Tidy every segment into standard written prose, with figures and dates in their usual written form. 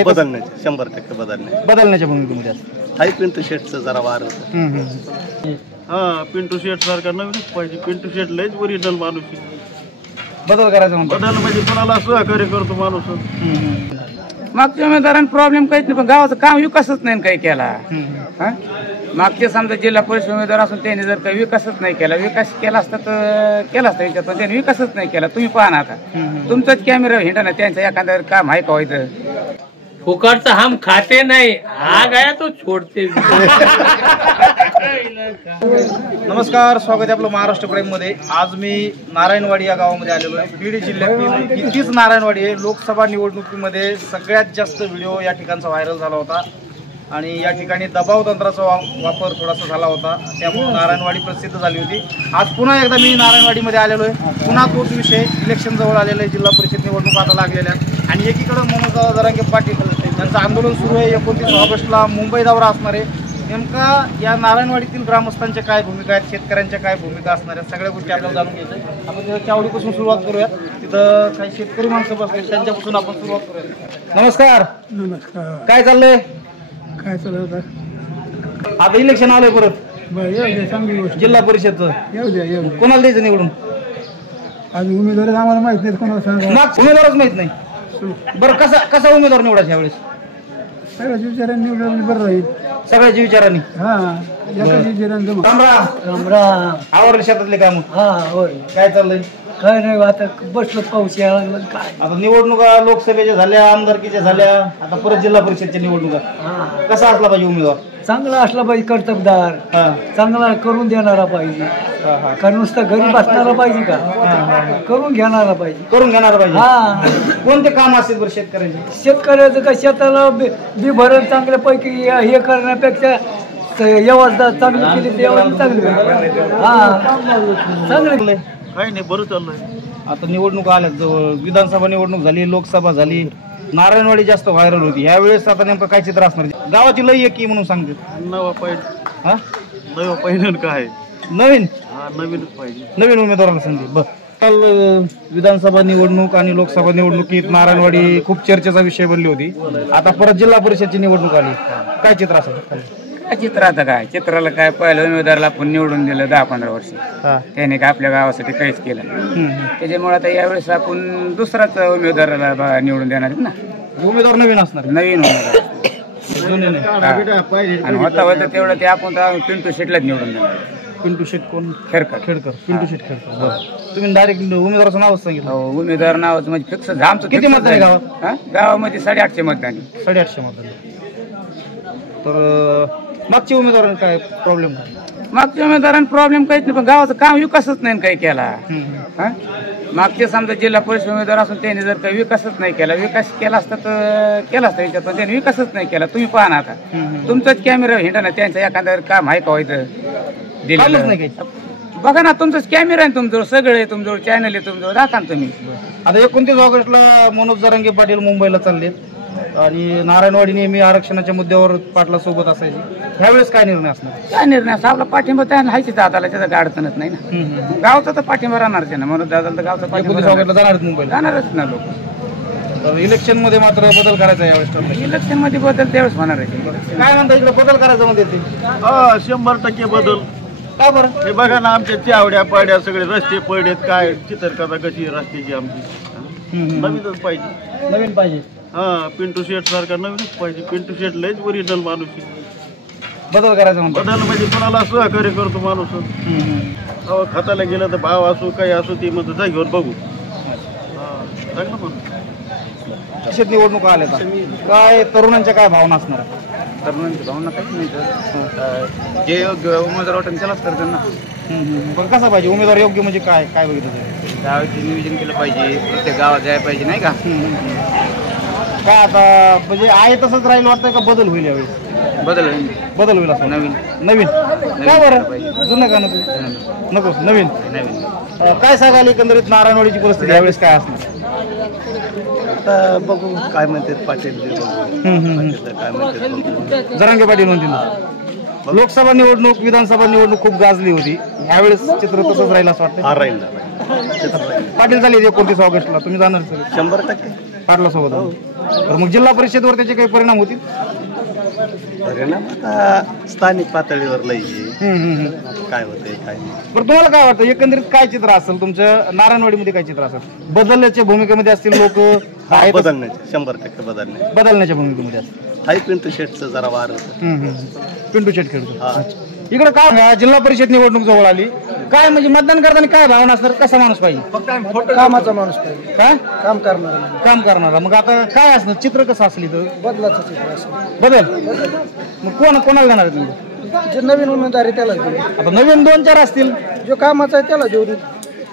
आहे बदलण्याचे 100% बदलण्याच्या भूमिकेमध्ये असतं. हाय पिंटू शेटचं जरा वार हा पिंटू शेट सारखा नवीनच पाहिजे. पिंटू शेट लयच ओरिजिनल माणूस आहे. बदल करायचा म्हणतो. बदल म्हणजे कोणाला सहकार्य करतो माणूस. मागच्या उमेदवारांनी प्रॉब्लेम काहीच नाही, पण गावाचं काम विकासच नाही काही केला. मागचे समजा जिल्हा परिषद उमेदवार असून त्यांनी जर काही विकासच नाही केला, विकास केला असता तर केला असता याच्यात, पण त्यांनी विकासच नाही केला. तुम्ही पाहा ना आता तुमचाच कॅमेरा हिंडा ना, त्यांचं एखाद्या काम आहे का व्हायचं. फुकटचा हम खाते नाही, आ गया तो छोडते. नमस्कार, स्वागत आहे आपलं महाराष्ट्र प्राईम मध्ये. आज मी नारायणवाडी या गावामध्ये आलेलो आहे. बीड जिल्ह्यातील तीच नारायणवाडी आहे. लोकसभा निवडणुकीमध्ये सगळ्यात जास्त व्हिडिओ या ठिकाणचा व्हायरल झाला होता आणि या ठिकाणी दबाव तंत्राचा वापर थोडासा झाला होता, त्यामुळे नारायणवाडी प्रसिद्ध झाली होती. आज पुन्हा एकदा मी नारायणवाडीमध्ये आलेलो आहे. पुन्हा तोच विषय, इलेक्शन जवळ आलेलं आहे, जिल्हा परिषद निवडणूक आता लागलेल्या आहेत आणि एकीकडे मनोज जरांगे पाटील यांचं आंदोलन सुरू आहे. 29 ऑगस्टला मुंबई दौरा असणार आहे. नेमका या नारायणवाडीतील ग्रामस्थांच्या काय भूमिका आहेत, शेतकऱ्यांच्या काय भूमिका असणार आहेत, सगळ्या गोष्टी आपल्याला जाणून घ्यायच्या. आपण तिथं चावडीपासून सुरुवात करूया. तिथं काही शेतकरी माणसं बसले, त्यांच्यापासून आपण सुरुवात करूया. नमस्कार. नमस्कार. काय चाललंय? काय चालू आता इलेक्शन आलंय परत, चांगली गोष्ट. जिल्हा परिषदचं. येऊ द्या. कोणाला द्यायचं निवडून? आज उमेदवार आम्हाला माहित नाही, कोणाला सांगा. उमेदवारच माहित नाही. बरं, कसा उमेदवार निवडायचा यावेळेस? सगळ्याच्या विचारांनी निवडून बरं राहील. सगळ्याच्या विचारांनी. हा, एकाच विचारांचं. राम राम. आवरले शेतातले काम? हा, होय. काय चाललंय? काय नाही, आता बसलो, पाऊस यायला लागला. काय आता निवडणुका लोकसभेच्या झाल्या, आमदारकीच्या झाल्या, आता परत जिल्हा परिषदच्या निवडणुका. कसा असला पाहिजे उमेदवार? चांगला असला पाहिजे, कर्तबदार, चांगला करून देणारा पाहिजे. कारण नुसतं घरी बसणारा पाहिजे का, करून घेणारा पाहिजे. करून घेणारा पाहिजे. हा. कोणते काम असतील बरं शेतकऱ्यांचे? शेतकऱ्याचं का, शेताला बी भरण चांगल्यापैकी हे करण्यापेक्षा व्यवस्था चांगली केली, व्यवस्था चांगली. हा, चांगलं. काही नाही, बरं चाललंय. आता निवडणुका आल्या जवळ, विधानसभा निवडणूक झाली, लोकसभा झाली, नारायणवाडी जास्त व्हायरल होती. यावेळेस आता नेमकं काय चित्र असणार? गावाची लई एकी म्हणून सांगते. नवा पाहिजे काय नवीन नवीनच पाहिजे, नवीन उमेदवाराला संधी. बरं, काल विधानसभा निवडणूक आणि लोकसभा निवडणुकीत नारायणवाडी खूप चर्चेचा विषय बनली होती. आता परत जिल्हा परिषदची निवडणूक आली, काय चित्र असेल? चित्र आता काय, चित्राला काय, पहिलं उमेदवाराला आपण निवडून दिलं 10-15 वर्ष, त्याने काय आपल्या गावासाठी काहीच केलं नाही. त्याच्यामुळे आता यावेळेस आपण दुसराच उमेदवाराला निवडून देणार ना. उमेदवार नवीन असणार, नवीन आणि होता तेवढं ते आपण पिंटू शेटलाच निवडून देणार. पिंटू शेट कोण? खेडकर. पिंटू शेट खेडकर. तुम्ही डायरेक्ट उमेदवाराचं नावच सांगितलं? उमेदवार नावाचं म्हणजे फिक्स. आमचं किती मतदान आहे गावात? गावामध्ये 850 मतदान. 850 मतदान. तर मागच्या उमेदवारांनी काय प्रॉब्लेम? मागच्या उमेदवारांनी प्रॉब्लेम काहीच नाही, पण गावाचं काम विकासच नाही काही केला. मागचे समजा जिल्हा परिषद उमेदवार असून त्यांनी जर काही विकासच नाही केला, विकास केला असता तर केला असता याच्यात, पण त्यांनी विकासच नाही केला. तुम्ही पाहा ना आता तुमचाच कॅमेरा हिंडा ना, त्यांचं एखाद्या काम आहे का व्हायचं. दिलं नाही काही. बघा ना, तुमचाच कॅमेरा आहे तुमच्याजवळ, सगळं आहे तुमच्याजवळ, चॅनल आहे तुमच्याजवळ, दाखवा ना तुम्ही. आता 29 ऑगस्टला मनोज जरांगे पाटील मुंबईला चालले आणि नारायणवाडी नेहमी आरक्षणाच्या मुद्द्यावर पाटला सोबत असायची. ह्यावेळेस काय निर्णय असणार? काय निर्णय असं आपला पाठिंबा त्याला हायची दादाला, त्याचा काय अडचणच नाही ना. गावचा तर पाठिंबा राहणार ना, म्हणून दादाला तर गावचा 29 ऑगस्टला जाणारच मुंबईला, जाणारच ना लोक. तर इलेक्शन मध्ये मात्र बदल करायचा यावेळेस. इलेक्शन मध्ये बदल त्यावेळेस होणार आहे. काय म्हणता, इकडे बदल करायचा म्हणते ते? 100% बदल. का बरं? हे बघा ना, आमच्या चावड्या पाड्या सगळे रस्ते पडलेत, काय चित्रकथा कशी रस्त्याची आमची. नवीनच पाहिजे. नवीन पाहिजे. हा, पिंटू शेट सारखा नवीनच पाहिजे. पिंटू शेट लयच ओरिजिनल माणूस आहे. बदल करायचा म्हणतो. बदल म्हणजे कोणाला सहकार्य करतो माणूस. खताला गेलं तर भाव असो काही असो, ती म्हणतो जा घेऊन बघू. चांगलं म्हणून. शेत निवडणूक आल्या काय, तरुणांच्या काय भावना असणार? तरुणांची भावना काहीच नाही, जे योग्य उमेदवार वाटेल त्यालाच करतात ना. पण कसा पाहिजे उमेदवार योग्य? म्हणजे काय काय बघितलं? गावाचे नियोजन केलं पाहिजे, प्रत्येक गावात जायला पाहिजे, नाही का. काय आता म्हणजे आहे तसंच राहील वाटतंय का बदल होईल यावेळेस? बदल होईल असं. नवीन काय बरं? जुनं का नको? नवीन. काय सांगाल एकंदरीत नारायणवाडीची परिस्थिती यावेळेस काय असणार? आता बघू काय म्हणतात पाटील. जरांगे पाटील म्हणतील. लोकसभा निवडणूक, विधानसभा निवडणूक खूप गाजली होती. यावेळेस चित्र तसंच राहील असं वाटतं? राहील. पाटील झाले 29 ऑगस्टला, तुम्ही जाणार सर? 100% पाटला सोबत. तर मग जिल्हा परिषदेवर त्याचे काही परिणाम होतील? परिणाम आता स्थानिक पातळीवर लई आहे. काय होतंय काय नाही. बरं तुम्हाला काय वाटतं एकंदरीत काय चित्र असेल तुमच्या नारायणवाडीमध्ये? काय चित्र असेल? बदलण्याच्या भूमिकेमध्ये असतील लोक? बदलण्याचे 100% बदलण्याच्या भूमिकेमध्ये असतील. हाय पिंटू शेटचं जरा वार होतं. पिंटू शेट खेळतो. इकडे काय जिल्हा परिषद निवडणूक जवळ आली, काय म्हणजे मतदान करताना काय भावना असणार? कसा माणूस पाहिजे? कामाचा माणूस पाहिजे, काय काम करणार, काम करणारा. मग आता काय असणार चित्र? कसं असलं इथं? बदलाचं चित्र असं. बदल. मग कोणाला देणार आहे तुम्ही? जे नवीन उमेदवार आहे त्याला देऊ. आता नवीन 2-4 असतील, जो कामाचा आहे त्याला देऊ.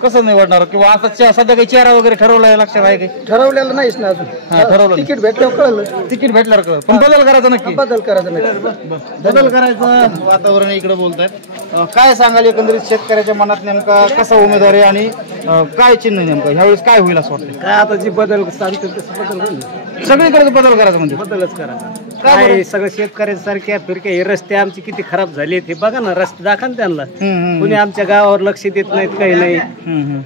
कसं निवडणार? किंवा आता सध्या काही चेहरा वगैरे ठरवलाय लक्षात आहे काही? ठरवलेलं नाहीच ना अजून. ठरवलं. तिकीट भेटल्यावर कळलं. तिकीट भेटल्यावर कळलं. पण बदल करायचा नक्की. बदल करायचा नाही. बदल करायचं वातावरण इकडे बोलतायत. काय सांगाल एकंदरीत शेतकऱ्याच्या मनात नेमका कसा उमेदवार आहे आणि काय चिन्ह नेमकं ह्यावेळेस काय होईल असं वाटतं? काय आता जी बदल सांगतो तसं बदल होईल. सगळीकडे बदल करायचा म्हणजे बदलच करायचा. काय सगळं शेतकऱ्यांसारख्या फिरक्या हे रस्ते आमचे किती खराब झालेत हे बघा ना. रस्ते दाखवा ना त्यांना. कुणी आमच्या गावावर लक्ष देत नाहीत, काही नाही.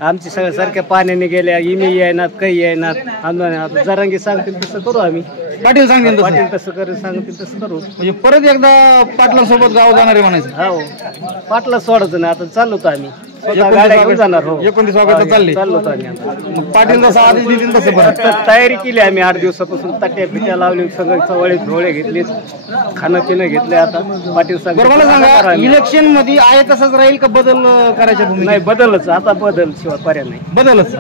आमची सगळ्या सारख्या पाण्याने गेल्या, इमी येणार काही येणार. जरांगी सांगतील तसं करू आम्ही. पाटील सांगेल तसं करू, सांगतील तसं करू. म्हणजे परत एकदा पाटलांसोबत गाव जाणार आहे म्हणायचं? हो, पाटला सोडायचं नाही. आता चाललो होतो आम्ही गाड्या घेऊन जाणार. हो, 29 ऑगस्ट चालली. चाललो होतो आम्ही आता. मग पाटील जसं आदेश देतील तसं परत तयारी केली आम्ही 8 दिवसापासून. ताट्या पिट्या लावली, सगळं चवळे झोळे घेतले, खाणं पिणं घेतले. आता पाटील बरं मला सांगा, इलेक्शन मध्ये आहे तसंच राहील का बदल करायच्या भूमिका? नाही, बदलच. आता बदल शिवाय पर्याय नाही. बदलच.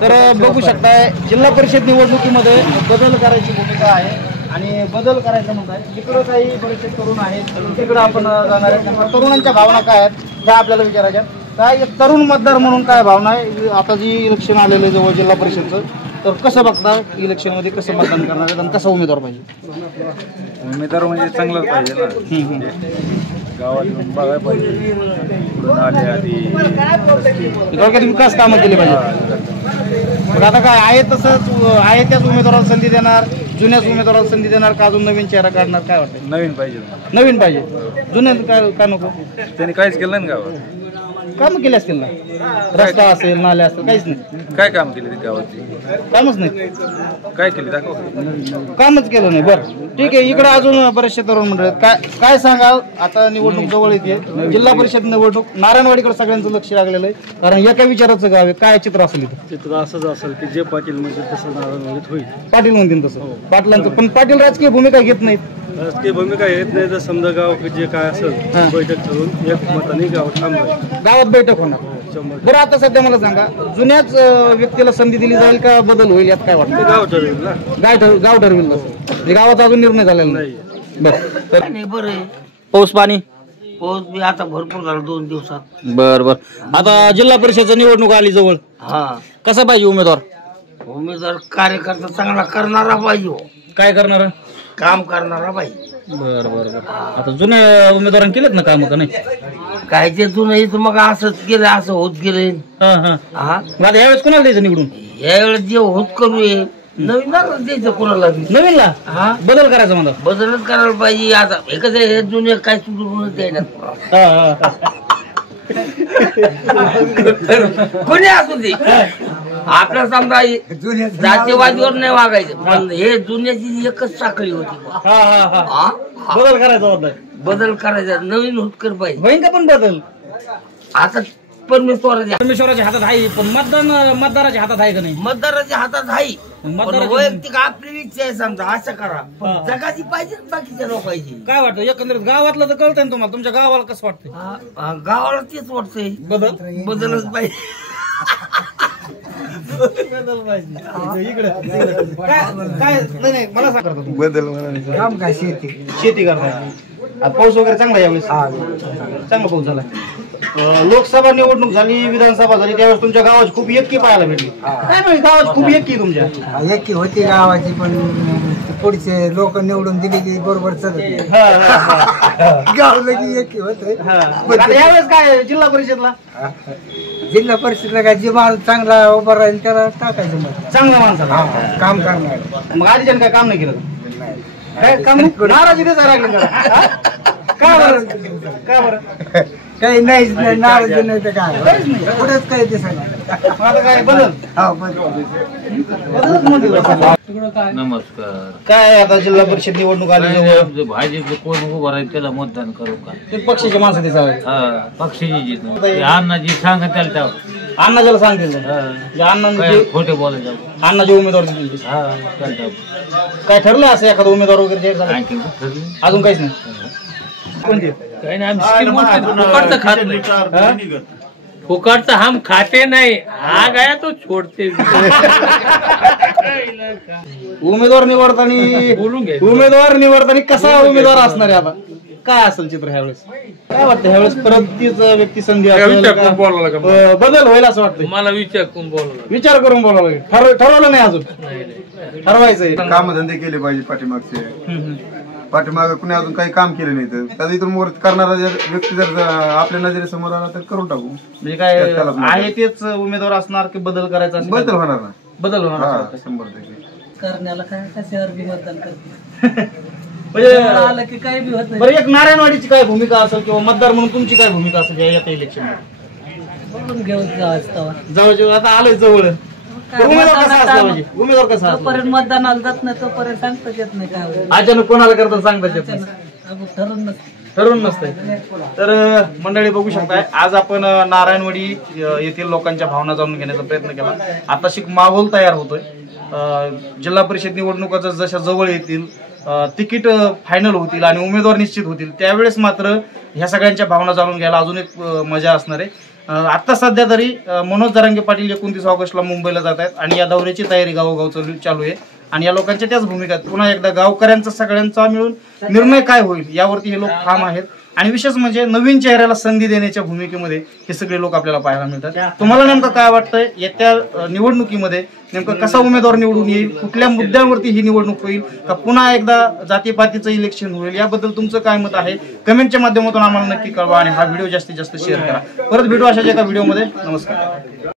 तर बघू शकताय जिल्हा परिषद निवडणुकीमध्ये बदल करायची भूमिका आहे आणि बदल करायचं म्हणताय. इकडं काही बरेचसे तरुण आहेत, तिकडं आपण जाणार आहेत. तरुणांच्या भावना काय आहेत त्या आपल्याला विचारायच्या. काय एक तरुण मतदार म्हणून काय भावना आहे? आता जी इलेक्शन आलेलं आहे जवळ जिल्हा परिषदचं, तर कसं बघता इलेक्शनमध्ये? कसं मतदान करणार आहेत आणि कसा उमेदवार पाहिजे? उमेदवार म्हणजे चांगलाच पाहिजे ना. गावात बघायला पाहिजे, नाले आधी थोडक्यात विकास कामं केली पाहिजे. मग आता काय आहे तसंच आहे त्याच उमेदवाराला संधी देणार, जुन्याच उमेदवाराला संधी देणार का अजून नवीन चेहरा काढणार? काय वाटतं? नवीन पाहिजे. नवीन पाहिजे. जुन्यात काय का नको? त्यांनी काहीच केलं नाही गावात. कामं केली असतील ना, रस्ता असेल, नाले असतील, काहीच नाही. काय काम केली ती गावाची? कामच नाही. काय केली दाखव. कामच केलं नाही. बरं ठीक आहे. इकडे अजून बरेचसे तरुण मंडळ आहेत. काय सांगाल? आता निवडणूक जवळ येते, जिल्हा परिषद निवडणूक. नारायणवाडीकडे सगळ्यांचं लक्ष लागलेलं आहे, कारण एका विचाराचं गाव आहे. काय चित्र असेल इथं? चित्र असंच असेल की जे पाटील म्हणजे तसं नारायणवाडीत होईल. पाटील म्हणतील तसं. पाटलांचं पण पाटील राजकीय भूमिका घेत नाहीत. राजकीय भूमिका येत नाही. तर समजा गाव जे काय असेल बैठक ठरवून एक मताने गाव थांबवायचं. गावात बैठक होणार. बरं आता सध्या मला सांगा, जुन्याच व्यक्तीला संधी दिली जाईल का बदल होईल? यात काय वाटतं? गाव ठरवेल ना. गाव ठरवेल तसं. गावाचा अजून निर्णय झालेला नाही. बरं बरं पाऊस पाणी पाऊस बी आता भरपूर झाला 2 दिवसात. बर आता जिल्हा परिषदची निवडणूक आली जवळ, हा, कसा पाहिजे उमेदवार? उमेदवार कार्यकर्ता चांगला करणारा पाहिजे. काय करणार? काम करणारा पाहिजे. बर आता जुन्या उमेदवारांनी केलेत ना काम का नाही? काय ते नाही तर मग असंच गेलं, असं होत गेले. हा आता यावेळेस कोणाला द्यायचं निवडून? यावेळेस जे होत करू नवीन द्यायचं कोणाला बी. नवीनला? हा, बदल करायचा मला. बदलच करायला पाहिजे. आता एकच हे जुने काय सुरू द्यायला कोणी असू दे. आपल्या समजा जातीवादीवर नाही वागायचं, पण हे जुन्याची एकच साखळी होती. बदल करायचा. बदल करायचा, नवीन होतकर पाहिजे. होईन का पण बदल? आता परमेश्वराच्या हातात आहे, पण मतदाराच्या हातात आहे का नाही? मतदाराच्या हातात आहे. वैयक्तिक आपली इच्छा आहे समजा, असं करा. जगाची पाहिजे, बाकीच्या लोकांची. काय वाटतं एकंदरीत गावातलं तर कळतंय ना तुम्हाला? तुमच्या गावाला कसं वाटतंय? गावाला तेच वाटतंय, बदलच पाहिजे. काय नाही मला सांगा बदल काम काय शेती करताय. पाऊस वगैरे चांगला यावेळेस? चांगला पाऊस झाला. लोकसभा निवडणूक झाली, विधानसभा झाली, त्यावेळेस तुमच्या गावाची खूप एकी पाहायला भेटली. काय नाही गावाची खूप एकी तुमच्या? एकी होती गावाची, पण पुढचे लोक निवडून दिली की बरोबर चालत गाव लगी एकी होते. यावेळेस काय जिल्हा परिषदला? जिल्हा परिषदला काय जे माणूस चांगला उभा राहील त्याला टाकायचं. मग चांगला माणसाला काम करणार. मग आधीच्यानं काय काम नाही केलं? काय काम नाराजी दिसायला लागली? का बरं? काही नाहीच नाही, नाराज नाही तर काय पुढेच काही दिसायला. आता काय बदल हो, बरं. नमस्कार. काय आता जिल्हा परिषद निवडणूक आली जवळ. भाजपचं कोण उभं राहील त्याला मतदान करू का? ते पक्षाचे माणसं दिसावे. हा, पक्षाची जीत अण्णाजी सांगा त्याला टाक. अण्णा ज्याला सांगतील अण्णा काय खोटे बोलायचं. अण्णाचे उमेदवार देतील. हा, त्याला टाक. काय ठरलं असं एखादा उमेदवार वगैरे जाहीर झाला? आणखी ठरलं? अजून काहीच नाही. कोणते काही नाही, आम्ही स्कीम फुकटचं खात नाही. फुकटचं हम खाते नाही, हा गया तो छोडते. उमेदवार निवडताना बोलून घे. उमेदवार निवडताना कसा उमेदवार असणार आहे आता? काय असेल चित्र ह्यावेळेस? काय वाटतं ह्यावेळेस परत तीच व्यक्ती संधी असेल का? बदल होईल असं वाटतं? मला विचार कोण बोलला? विचार करून बोलावं लागेल. ठरवलं नाही अजून, ठरवायचंय. कामधंदे केले पाहिजे पाठीमागचे. पाठीमाग कुणी अजून काही काम केलं नाही तर त्याचा इथून करणारा जर व्यक्ती जर आपल्या नजरेसमोर आला तर करून टाकू. म्हणजे काय आहे तेच उमेदवार असणार की बदल करायचा? बदल होणार ना. बदल होणार हा, असं वाटतं. 100%. करण्याला काय कशावर बी मतदान करते म्हणजे आलं की काही बी होत नाही. बरं, एक नारायणवाडीची काय भूमिका असेल किंवा मतदार म्हणून तुमची काय भूमिका असेल या इलेक्शन बोलून घेऊन जायचं जवळ आता आलंय जवळ. उमेदवार कसा असला पाहिजे? उमेदवार कसा असला? जोपर्यंत मतदानाला जात नाही तोपर्यंत सांगताच येत नाही काय होईल. अचानक कोणाला करतात सांगतात येत नाही. आपण ठरवून नसतं. ठरवून नसतंय. तर मंडळी बघू शकताय, आज आपण नारायणवाडी येथील लोकांच्या भावना जाणून घेण्याचा प्रयत्न केला. आता शिक माहोल तयार होतोय. जिल्हा परिषद निवडणुका जशा जवळ येतील, तिकीट फायनल होतील आणि उमेदवार निश्चित होतील, त्यावेळेस मात्र ह्या सगळ्यांच्या भावना जाणून घ्यायला अजून एक मजा असणार आहे. आता सध्या तरी मनोज जरांगे पाटील 29 ऑगस्टला मुंबईला जात आहेत आणि या दौऱ्याची तयारी गावोगाव चालू आहे. आणि या लोकांच्या त्याच भूमिका आहेत. पुन्हा एकदा गावकऱ्यांचा सगळ्यांचा मिळून निर्णय काय होईल यावरती हे लोक ठाम आहेत. आणि विशेष म्हणजे नवीन चेहऱ्याला संधी देण्याच्या भूमिकेमध्ये हे सगळे लोक आपल्याला पाहायला मिळतात. तुम्हाला नेमकं काय वाटतंय? येत्या निवडणुकीमध्ये नेमकं कसा उमेदवार निवडून येईल? कुठल्या मुद्द्यांवरती ही निवडणूक होईल? का पुन्हा एकदा जातीपातीचं इलेक्शन होईल? याबद्दल तुमचं काय मत आहे? कमेंटच्या माध्यमातून आम्हाला नक्की कळवा आणि हा व्हिडिओ जास्तीत जास्त शेअर करा. परत भेटू अशाच एका व्हिडिओमध्ये. नमस्कार.